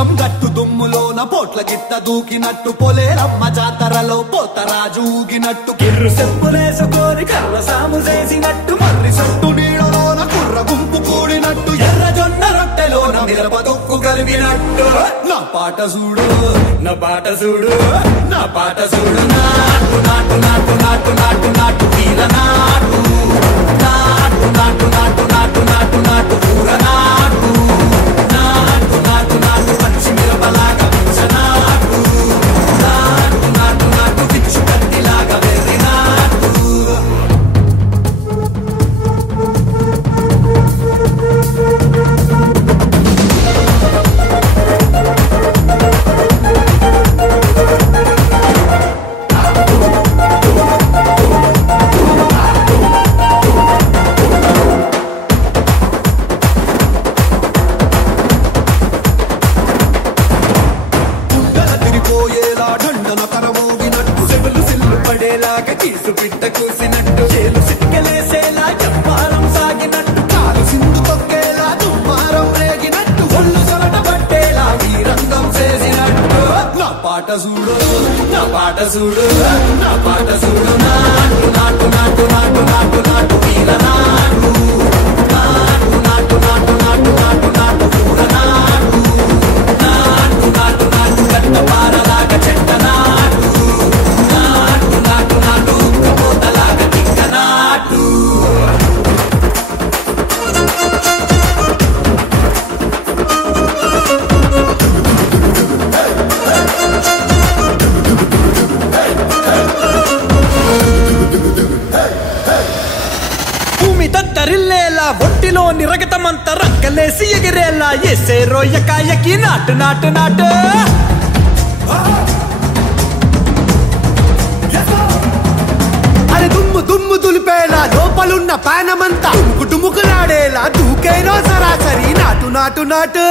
పొలం గట్టు దుమ్ములోన పోట్ల గిట్ట దూకినట్టు పొలేరమ్మ జాతరలో పోతరాజు ఊగినట్టు కిర్రు చెప్పులేసుకొని కర్ర సాము చేసినట్టు మర్రి సొట్టు నీడలోన కుర్ర గుంపు కూడినట్టు ఎర్ర జొన్న రొట్టెలోన మిరప దొక్కు కలిపినట్టు నా పాట చూడు నా పాట చూడు నా పాట చూడు నాటు నాటు నాటు నాటు నాటు నాటు తీర నాటు నాటు నాటు నాటు నాటు నాటు నాటు కూర నాటు నాటు నాటు నాటు పచ్చి మిరపలాగా నాటు నాటు నాటు నాటు పిచ్చు కత్తిలాగా వెర్రి నాటు కీసు పిట్ట కూసినట్టు చేలు సిక్కలేసేలా చెప్పారం సాగినట్టు కాలు సింధు తొక్కేలా దుమ్మారం రేగినట్టు ఒళ్ళు సొరట పట్టేలా వీరంగం చేసినట్టు నా పాట చూడు నా పాట చూడు నా పాట చూడు నాటు నాటు నాటు నాటు నాటు నాటు వీర నాటు నాటు నాటు నాటు నాటు నాటు నాటు కూర నాటు నాటు నాటు నాటు గట్ట పారలాగా చెట్ట నాటు నాటు నాటు నాటు కబోతలాగా తిక్క నాటు భూమి దద్దరిల్లేలా ఒంటిలో నిరగతమంత రక్కలేసి ఎగిరేలా ఎసే రోయకాయకి నాటు నాటు నాటు అరే దుమ్ము దుమ్ము దులిపేలా లోపలున్న పానమంతా డుముకులాడేలా దూకేనో సరాసరి నాటు నాటు నాటు